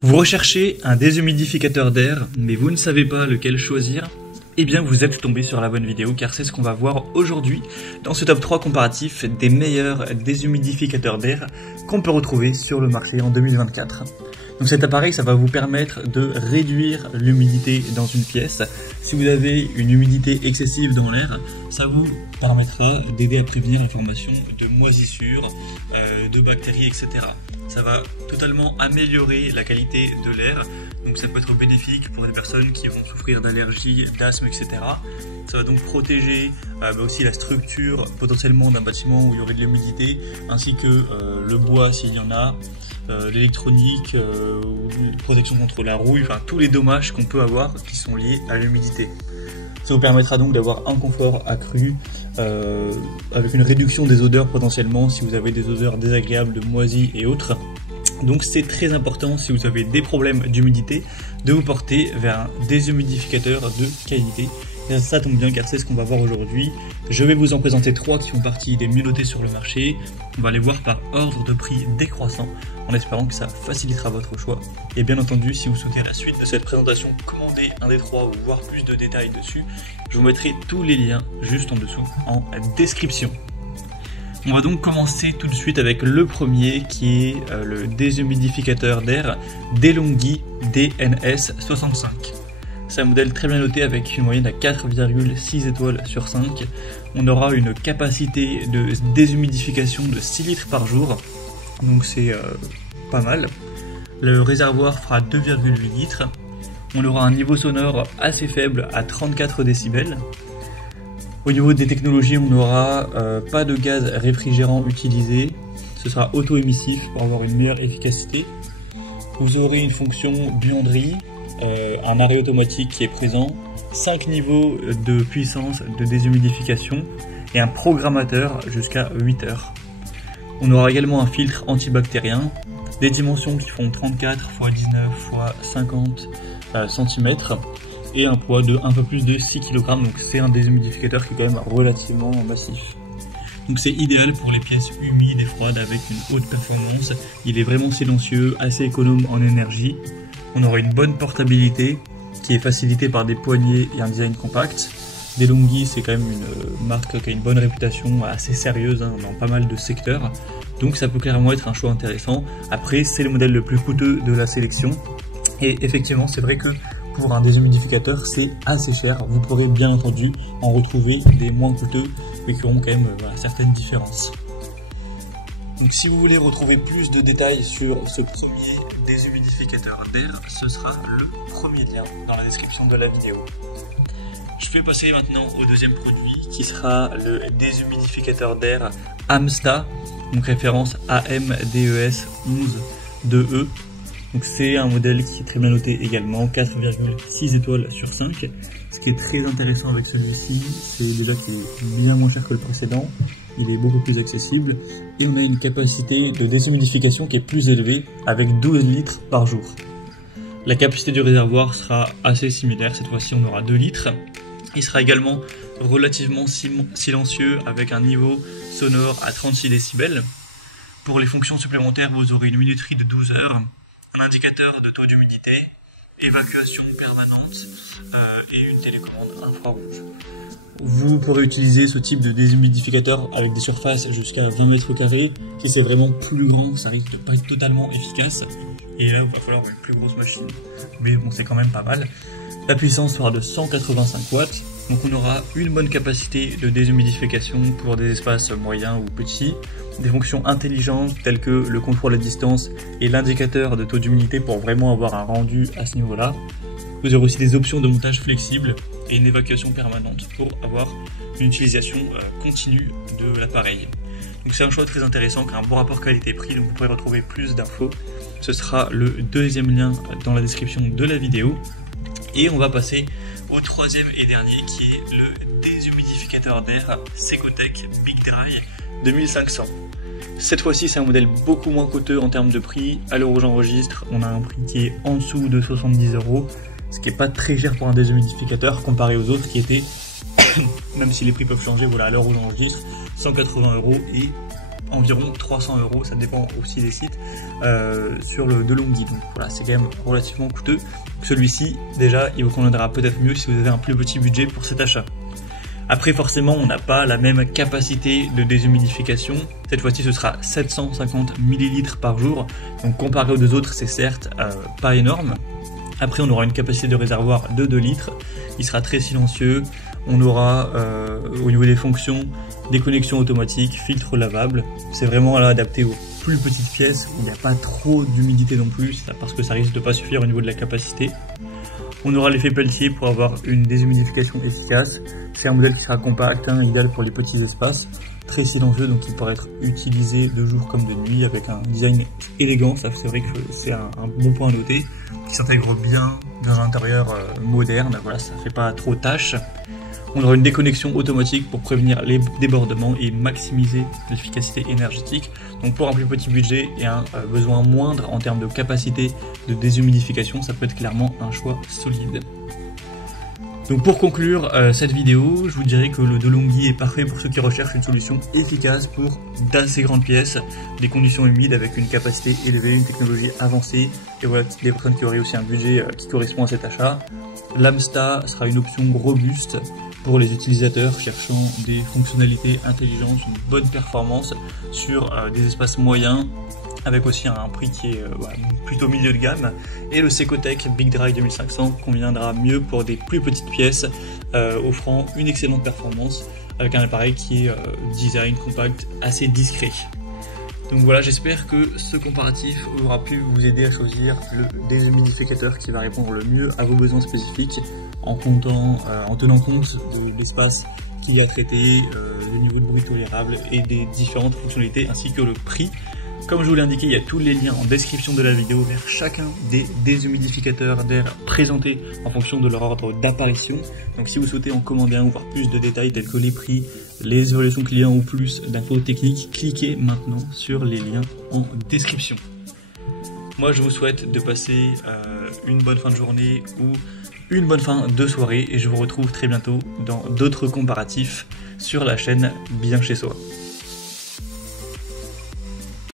Vous recherchez un déshumidificateur d'air, mais vous ne savez pas lequel choisir? Eh bien vous êtes tombé sur la bonne vidéo car c'est ce qu'on va voir aujourd'hui dans ce top 3 comparatif des meilleurs déshumidificateurs d'air qu'on peut retrouver sur le marché en 2024. Donc cet appareil, ça va vous permettre de réduire l'humidité dans une pièce. Si vous avez une humidité excessive dans l'air, ça vous permettra d'aider à prévenir la formation de moisissures, de bactéries, etc. Ça va totalement améliorer la qualité de l'air, donc ça peut être bénéfique pour les personnes qui vont souffrir d'allergies, d'asthme, etc. Ça va donc protéger aussi la structure potentiellement d'un bâtiment où il y aurait de l'humidité, ainsi que le bois s'il y en a, l'électronique, protection contre la rouille, enfin tous les dommages qu'on peut avoir qui sont liés à l'humidité. Ça vous permettra donc d'avoir un confort accru avec une réduction des odeurs potentiellement si vous avez des odeurs désagréables de moisis et autres. Donc c'est très important si vous avez des problèmes d'humidité de vous porter vers un déshumidificateur de qualité. Et ça tombe bien car c'est ce qu'on va voir aujourd'hui. Je vais vous en présenter 3 qui font partie des mieux notés sur le marché. On va les voir par ordre de prix décroissant en espérant que ça facilitera votre choix. Et bien entendu, si vous souhaitez la suite de cette présentation, commandez un des 3 ou voir plus de détails dessus. Je vous mettrai tous les liens juste en dessous en description. On va donc commencer tout de suite avec le premier qui est le déshumidificateur d'air DeLonghi DNS65. C'est un modèle très bien noté avec une moyenne à 4,6 étoiles sur 5. On aura une capacité de déshumidification de 6 litres par jour, donc c'est pas mal. Le réservoir fera 2,8 litres. On aura un niveau sonore assez faible à 34 décibels. Au niveau des technologies, on n'aura pas de gaz réfrigérant utilisé. Ce sera auto-émissif pour avoir une meilleure efficacité. Vous aurez une fonction buanderie, un arrêt automatique qui est présent, 5 niveaux de puissance de déshumidification et un programmateur jusqu'à 8 heures. On aura également un filtre antibactérien, des dimensions qui font 34 x 19 x 50 cm et un poids de un peu plus de 6 kg, donc c'est un déshumidificateur qui est quand même relativement massif. Donc c'est idéal pour les pièces humides et froides avec une haute performance. Il est vraiment silencieux, assez économe en énergie. On aura une bonne portabilité qui est facilitée par des poignées et un design compact. DeLonghi, c'est quand même une marque qui a une bonne réputation assez sérieuse dans pas mal de secteurs. Donc ça peut clairement être un choix intéressant. Après, c'est le modèle le plus coûteux de la sélection. Et effectivement, c'est vrai que pour un déshumidificateur, c'est assez cher. Vous pourrez bien entendu en retrouver des moins coûteux, mais qui auront quand même certaines différences. Donc si vous voulez retrouver plus de détails sur ce premier déshumidificateur d'air, ce sera le premier lien dans la description de la vidéo. Je vais passer maintenant au deuxième produit qui sera le déshumidificateur d'air AMSTA, donc référence AMDES 11-2E. Donc c'est un modèle qui est très bien noté également, 4,6 étoiles sur 5. Ce qui est très intéressant avec celui-ci, c'est déjà qu'il est bien moins cher que le précédent, il est beaucoup plus accessible et on a une capacité de déshumidification qui est plus élevée avec 12 litres par jour. La capacité du réservoir sera assez similaire, cette fois-ci on aura 2 litres. Il sera également relativement silencieux avec un niveau sonore à 36 décibels. Pour les fonctions supplémentaires, vous aurez une minuterie de 12 heures, un indicateur de taux d'humidité, évacuation permanente et une télécommande infrarouge. Vous pourrez utiliser ce type de déshumidificateur avec des surfaces jusqu'à 20 mètres carrés. Si c'est vraiment plus grand, ça risque de pas être totalement efficace. Et là, il va falloir une plus grosse machine. Mais bon, c'est quand même pas mal. La puissance sera de 185 watts. Donc on aura une bonne capacité de déshumidification pour des espaces moyens ou petits. Des fonctions intelligentes telles que le contrôle à distance et l'indicateur de taux d'humidité pour vraiment avoir un rendu à ce niveau-là. Vous aurez aussi des options de montage flexibles et une évacuation permanente pour avoir une utilisation continue de l'appareil. Donc c'est un choix très intéressant qui a un bon rapport qualité-prix, donc vous pourrez retrouver plus d'infos. Ce sera le deuxième lien dans la description de la vidéo. Et on va passer au troisième et dernier qui est le déshumidificateur d'air Secotech Big Dry 2500. Cette fois-ci c'est un modèle beaucoup moins coûteux en termes de prix. À l'heure où j'enregistre, on a un prix qui est en dessous de 70 €, ce qui n'est pas très cher pour un déshumidificateur comparé aux autres qui étaient, même si les prix peuvent changer, voilà, à l'heure où j'enregistre, 180 € et environ 300 €, ça dépend aussi des sites, sur le DeLonghi. Donc voilà, c'est quand même relativement coûteux. Celui-ci, déjà, il vous conviendra peut-être mieux si vous avez un plus petit budget pour cet achat. Après, forcément, on n'a pas la même capacité de déshumidification. Cette fois-ci, ce sera 750 ml par jour. Donc, comparé aux deux autres, c'est certes pas énorme. Après, on aura une capacité de réservoir de 2 litres. Il sera très silencieux. On aura, au niveau des fonctions, des connexions automatiques, filtres lavables. C'est vraiment là adapté aux plus petites pièces où il n'y a pas trop d'humidité non plus, parce que ça risque de pas suffire au niveau de la capacité. On aura l'effet Peltier pour avoir une déshumidification efficace. C'est un modèle qui sera compact, idéal pour les petits espaces, très silencieux, donc il pourra être utilisé de jour comme de nuit avec un design élégant. Ça, c'est vrai que c'est un bon point à noter, qui s'intègre bien dans un intérieur moderne. Voilà, ça fait pas trop tâche. On aura une déconnexion automatique pour prévenir les débordements et maximiser l'efficacité énergétique. Donc pour un plus petit budget et un besoin moindre en termes de capacité de déshumidification, ça peut être clairement un choix solide. Donc pour conclure cette vidéo, je vous dirais que le DeLonghi est parfait pour ceux qui recherchent une solution efficace pour d'assez grandes pièces, des conditions humides avec une capacité élevée, une technologie avancée, et voilà, des personnes qui auraient aussi un budget qui correspond à cet achat. L'Amsta sera une option robuste pour les utilisateurs cherchant des fonctionnalités intelligentes, une bonne performance sur des espaces moyens, avec aussi un prix qui est plutôt milieu de gamme. Et le Secotech Big Dry 2500 conviendra mieux pour des plus petites pièces, offrant une excellente performance avec un appareil qui est design compact assez discret. Donc voilà, j'espère que ce comparatif aura pu vous aider à choisir le déshumidificateur qui va répondre le mieux à vos besoins spécifiques en tenant compte de l'espace qu'il y a traité, du niveau de bruit tolérable et des différentes fonctionnalités ainsi que le prix. Comme je vous l'ai indiqué, il y a tous les liens en description de la vidéo vers chacun des déshumidificateurs d'air présentés en fonction de leur ordre d'apparition. Donc si vous souhaitez en commander un ou voir plus de détails tels que les prix, les évaluations clients ou plus d'infos techniques, cliquez maintenant sur les liens en description. Moi je vous souhaite de passer une bonne fin de journée ou une bonne fin de soirée et je vous retrouve très bientôt dans d'autres comparatifs sur la chaîne Bien Chez Soi.